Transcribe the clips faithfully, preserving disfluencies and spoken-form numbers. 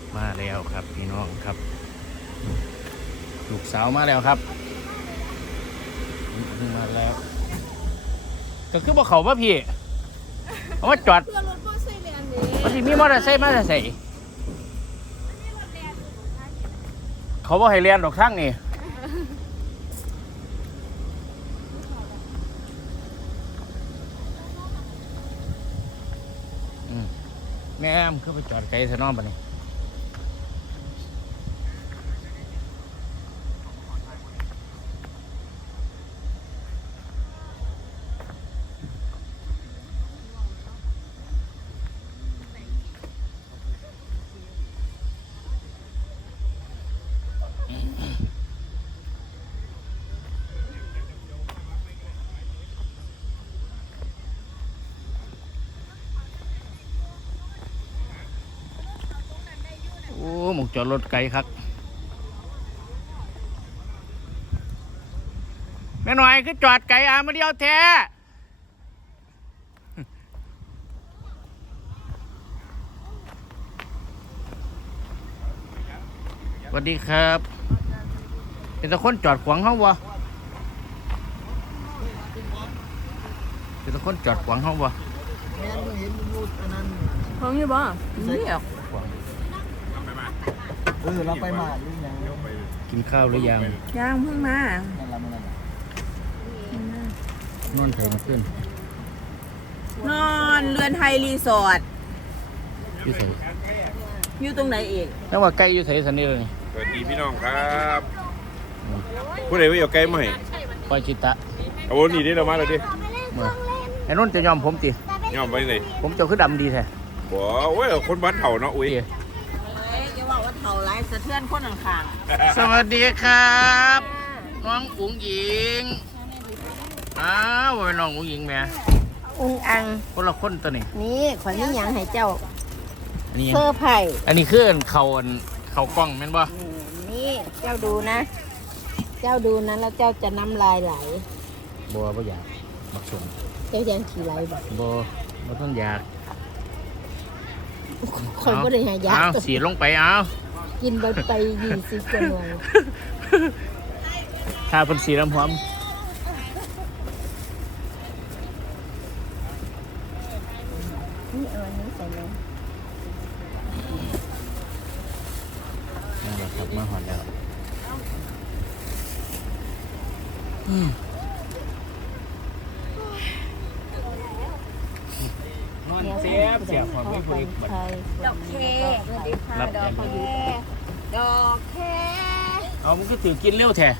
มาแล้วครับพี่น้องครับลูกสาวมาแล้วครับมาแล้วก็คือบ่เขาว่าพี่เอามาจอดมันสิมีมอเตอร์ไซค์มาใส่เขาบ่ให้เรียนดอกทั้งนี่แม่มคือไปจอดไกลซะน้องบัดนี้โอ้หมกจอดรถไกลครับแม่หน่อยคือจอดไกลอามาเดียวแท้สวัสดีครับเป็นตะคนจอดขวางห้องวะเป็นตะคนจอดขวางห้องวะ không như bòไม่ออกเออเราไปมาหรือยังกินข้าวหรือยังย่างเพิ่งมานั่นละมันนั่นละนอนไถมาขึ้นนอนเรือนไทยรีสอร์ทพี่ใส่อยู่ตรงไหนอีกแล้วว่าใกล้อยู่ใส่สันนี่เลยสวัสดีพี่น้องครับผู้ใดว่าอยู่ใกล้ไหมปอยชิตะเอาวันนี้ได้เรามาเลยดิมาไอ้นุ่นจะยอมผมติยอมไปไหนผมจะคือดำดีแท้บ่เว้ยคนบ้านเถ่าเนาะอุ้ยติเอ้ยอย่าบอกว่าเท่าไรสะเทือนคนข้างสวัสดีครับน้องอุ๋งหญิงอ้าวว่าเป็นน้องอุ๋งหญิงแหม่อุ้งอังคนละคนตัวนี้นี่ขวัญนี่ยังให้เจ้าอันนี้เซอร์ไพรส์อันนี้คือเขาอันเขากล้องแม่นบ่อืมนี่เจ้าดูนะ เจ้าดูนะแล้วเจ้าจะน้ำลายไหลบ่บ่อยากมักชมเจ้ายังขี่ไหลบ่บ่บ่ต้องอยากคนก็เลยหายาเอากสีลงไปเอากินไปไปยี่สิบกว่าหน่วยถ้าเพิ่นสีน้ำหอมนี่เอาอันนี้ใส่เลยนั่นแหละครับมาหอดแล้วนอนเสียบเสียบหอมไม่พอดีไทยๆดอกเคสวัสดีค่ะรับดอกเคดอกเคเอามันก็ถือกินเร็วแท้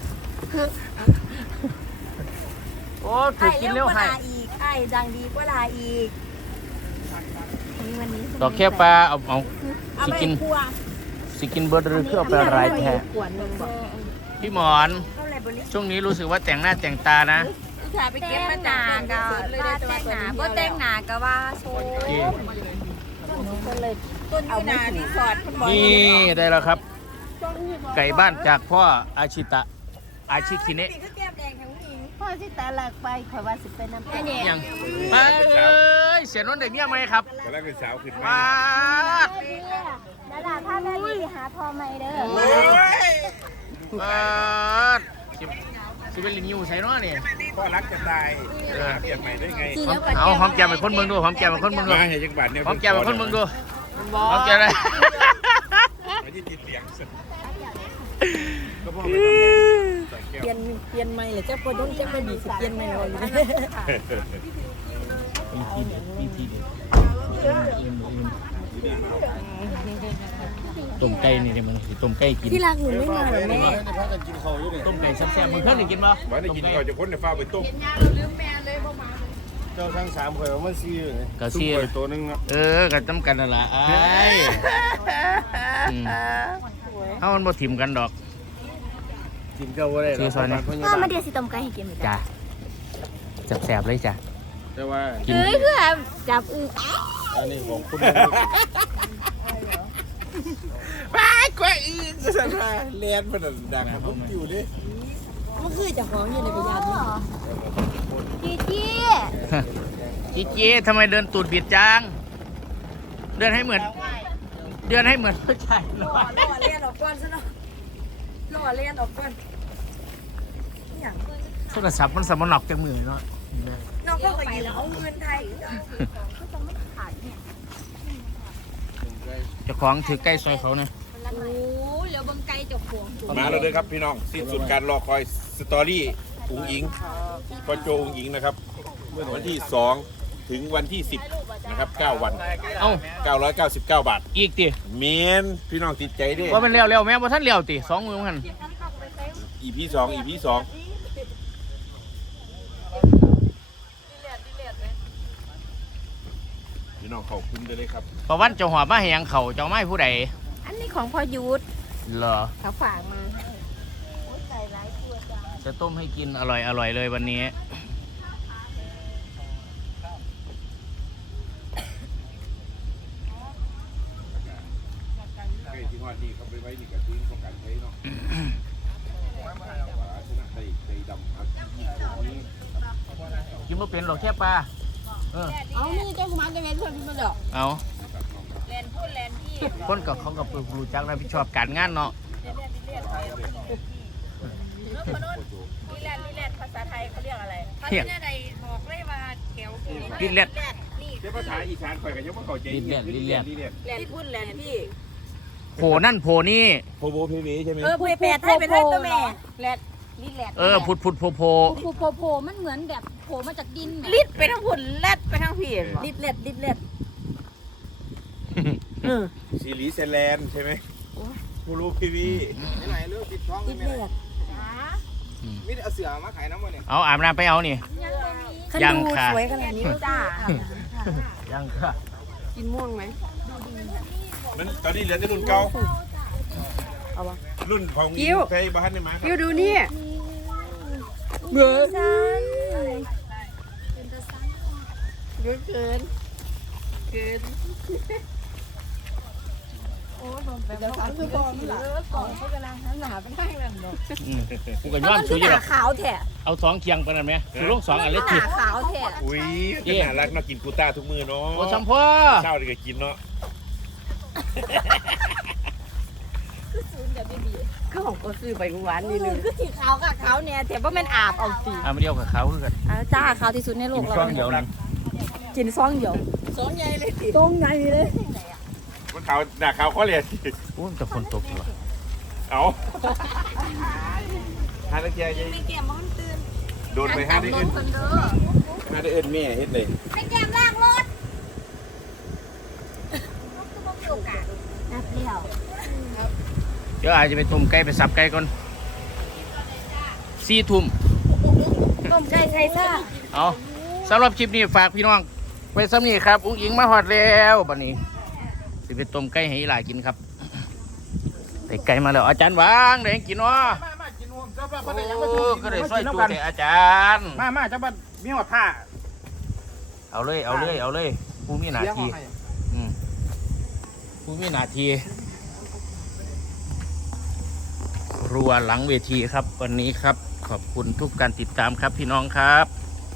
โอ้ถือกินเร็วให้ลาอีกไอ้ดังดีกว่าลาอีกนี่วันนี้ดอกแค่ปลาเอาเอาเอาสิไปกินครัวสิกินเบิร์ดหรือคือเอาไปอะไรแท้ขวดหนึงบอกพี่หมอนก็เลยบริช่วงนี้รู้สึกว่าแต่งหน้าแต่งตานะอุตส่าห์ไปเก็บมาจากก็ว่าแต่งหนาบ่แต่งหนาก็ว่าโชว์ก็เลยต้นยูนารีสอร์ทคุณบอกนี่ได้แล้วครับ ไก่บ้านจากพ่ออาชิตะ อาชิคิเนะนี่ก็แก้มแดงทั้งหญิงพ่อที่ตาหลักไปขอยว่าสิเป็นน้ำตาลยังมาเอ้ยเสียนนท์เด็กเนี่ยไหมครับกำลังเป็นสาวขึ้นมามาดนาดาถ้าแม่ดีหาพ่อใหม่เด้อโอ้ยมาดสิสิเป็นลิงยูใช่เนาะนี่พ่อรักจะตายหาเปลี่ยนใหม่ได้ไงเอาหอมแก้มเป็นคนเมืองดูหอมแก้มเป็นคนเมืองดูมาเห็นจังบาทเนี่ยหอมแก้มเป็นคนเมืองดูหอมแก้มเลยมาที่ติดเลี้ยงสุดก็พ่อเปลี่ยนเปลี่ยนใหม่เลยเจ้าพ่อต้องเจ้าพ่อดีสิเปลี่ยนใหม่เลยต้มไก่นี่เนี่ยมันสิต้มไก่กินที่รักหนูไม่มาหรอแม่ต้มไก่แซ่บๆมึงเคยได้กินป่ะวันนี้กินก่อนจะค้นในฟ้าไปต้มเจ้าทั้งสามข่อยว่ามันซีอยู่เลยกะซุปเสียไก่ตัวนึงนะเออกันจำกันนั่นแหละไอ้อืมเฮามันบ่ถิ่มกันดอกกินก็ว่าได้ซื้อซอยนะพ่อมาเดียวสิต้มไก่ให้กินไหมจ้ะแซ่บๆเลยจ้ะแต่ว่ากินเฮ้ยคือแบบจับอึอันนี้ของคุณว้ายกว่าอีกจะสั่งมาเลียนมันดังผมอยู่ดิมันคือจะของอยู่ในกระยานจีจี้จีจีทำไมเดินตูดบิดจัง เดินให้เหมือนเดือนให้เหมือนผู้ชายหล่อหล่อเลียนออกก่อนซะเนาะหล่อเลียนออกก่อนอย่างโทรศัพท์มันสมนอกจากมือเนาะน้องก็ไปแล้วเอาเงินไทยเจ้าของถือใกล้ซอยเขาเนี่ยโอ้เหลือบังไกเจ้าของมาแล้วเลยครับพี่น้องสิ้นสุดการรอคอยสตอรี่อุ๋งอิงพอโจอุ๋งอิงนะครับวันที่สองถึงวันที่สิบนะครับเก้าวันเอ้าเก้าร้อยเก้าสิบเก้าบาทอีกติเมนพี่น้องติดใจดิว่ามันเร็วเร็วแม่ว่าท่านเร็วติสองมือมันอีพีสองอีพีสองพี่น้องขอบคุณเลยครับประวันเจ้าหัวมาแหงเขาเจ้าไม้ผู้ใดอันนี้ของพ่อยุทธเหรอเขาฝากมาจะต้มให้กินอร่อยอร่อยเลยวันนี้ใกล้ที่ฮอดนี่เขาไปไว้นี่กับทิ้งของการใช้เนาะชนะได้ได้ดำครับนี่กินมาเป็นหรอกแค่ปลาเออเอานี่เจ้ากุมารจะเป็นคนพิมพ์เด้อเอาแลนพูดแลนพี่คนกับเขากับรู้จักรับผิดชอบการงานเนาะนี่แลนนี่แลนภาษาไทยเขาเรียกอะไรภาษาใดบอกเลยว่าแถวลิ้นเล็ดนี่เจ้าภาษาอีสานข่อยกันยังไม่เข้าใจลิ้นเลียดลิ้นเลียดแลนพูดแลนพี่โผนั่นโผนี่โพโบเพเวใช่ไหมเออเพแปดให้เป็นให้ตัวแม่แลนนี่แลนเออพุดพุดโผโผโผล่โผล่โผล่มันเหมือนแบบโผล่มาจากดินลิดไปทั้งผุนแลดไปทั้งผีลิดเล็ดลิดเล็ดซีรีส์เซแลนด์ใช่ไหมโพโบเพเวไหนเลือกติดช่องลิดไม่เล็ได้ดมิเอาเสือมาขายน้ำมันเนี่ยเอาอาบน้ำไปเอานี่ขันยังดูค่ะสวยขนาดนี้จ้ายังค่ะกินม่วงไหมมันตอนนี้เหลือแต่รุ่นเก่าเอาวะรุ่นของกิ้วใช้บ้านได้ไหมพี่ดูนี่เบื่อซันเยอะเกินเกินโอ้โดนแบบว่าคือก่อนหลังก่อนเขากำลังหันหน้าไปทางนั้นเนาะอืมกูก็ย้อนชูอยู่หรอกขาวแท้เอาสองเคียงไปนั่นไหมคือลงสองอันเล็กหทีน้าขาวแท้อุ้ยเป็นน่ารักเนาะกินกูต้าทุกมื้อเนาะโอ้สัมพ่อเช้าเด็กกินเนาะก็ของก็ซื้อไปเมื่อวานนี่เลยคือสีขาวกับขาวเนี่ยแต่ว่ามันอาบเอาสีเอามาเดียวกับเขาคือกันจ้าขาวที่สุดในโลกิกนเราช่องเดียวนึงกินซองเดียวซองใหญ่เลยซองใหญ่เลยมันขาวหน้าขาวข้อเลยอู้แต่ฝนตกอยู่ว่ะเอาหาตะเกียบยัยไม่เกี่ยมมันตื่นโดนไปห้าได้อื่นห้าได้อื่นแม่เฮ็ดเลยไม่เกี่ยมลากรถนับเดียวเดี๋ยวอาจจะไปต้มไก่ไปสับไก่ก่อนสี่ทุ่มต้มไก่ไข่ซ่าเอาสำหรับคลิปนี้ฝากพี่น้องไว้ซ้ำนี้ครับอุ้งอิงมาหอดแล้วบัดนี้สิไปต้มไก่ให้อีหลากินครับได้ไก่มาแล้วอาจารย์วางได้ให้กินวะมามากินนวมเจ้าบ้านโอ้เพิ่นได้ยังไม่ถูกก็ได้ซอยจุแต่อาจารย์มามาเจ้าบ้านมีหัวผ้าเอาเลยเอาเลยเอาเลยผู้มีหน้าที่อืมผู้มีหน้าที่รัวหลังเวทีครับวันนี้ครับขอบคุณทุกการติดตามครับพี่น้องครับ